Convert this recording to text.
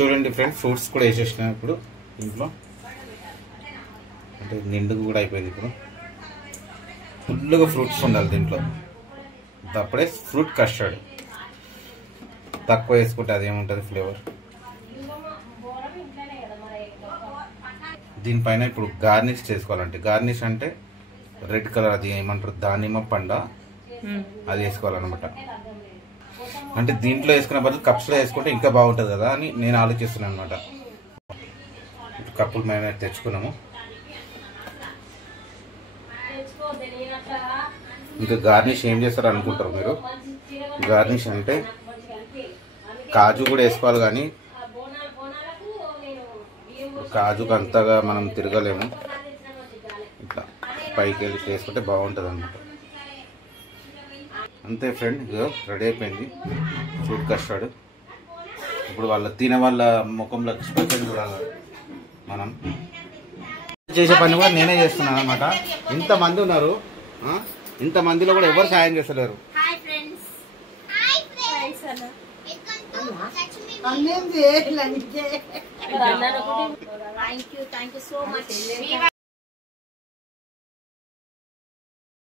చూడండి friends, fruits కూడా వేసేసిన ఇప్పుడు ఇంట్లో, అంటే నిండుగా కూడా అయిపోయింది. ఇప్పుడు ఫుల్గా ఫ్రూట్స్ ఉండాలి దీంట్లో, అప్పుడే ఫ్రూట్ కస్టర్డ్. తక్కువ వేసుకుంటే అదేముంటుంది ఫ్లేవర్. దీనిపైన ఇప్పుడు గార్నిష్ చేసుకోవాలంటే, గార్నిష్ అంటే రెడ్ కలర్, అది ఏమంటారు దానిమ్మ పండ, అది వేసుకోవాలన్నమాట. అంటే దీంట్లో వేసుకునే బదులు కప్స్లో వేసుకుంటే ఇంకా బాగుంటుంది కదా అని నేను ఆలోచిస్తున్నాను అనమాట. కప్పులు మేము తెచ్చుకున్నాము. ఇంకా గార్నిష్ ఏం చేస్తారు అనుకుంటారు మీరు. గార్నిష్ అంటే కాజు కూడా వేసుకోవాలి, కానీ కాజుకు అంతగా మనం తిరగలేము. ఇట్లా పైకి వెళ్ళి చేసుకుంటే బాగుంటుంది అన్నమాట. అంతే ఫ్రెండ్, ఇదో రెడీ అయిపోయింది ఫ్రూట్ కస్టర్డ్. ఇప్పుడు తినే వాళ్ళ ముఖంలో ఎక్స్ప్రెషన్ చూడాలి. మనం చేసే పని కూడా నేనే చేస్తున్నాను అనమాట. ఇంతమంది ఉన్నారు, ఇంతమందిలో కూడా ఎవరు సాయం చేస్తలేరు. Thank you so much.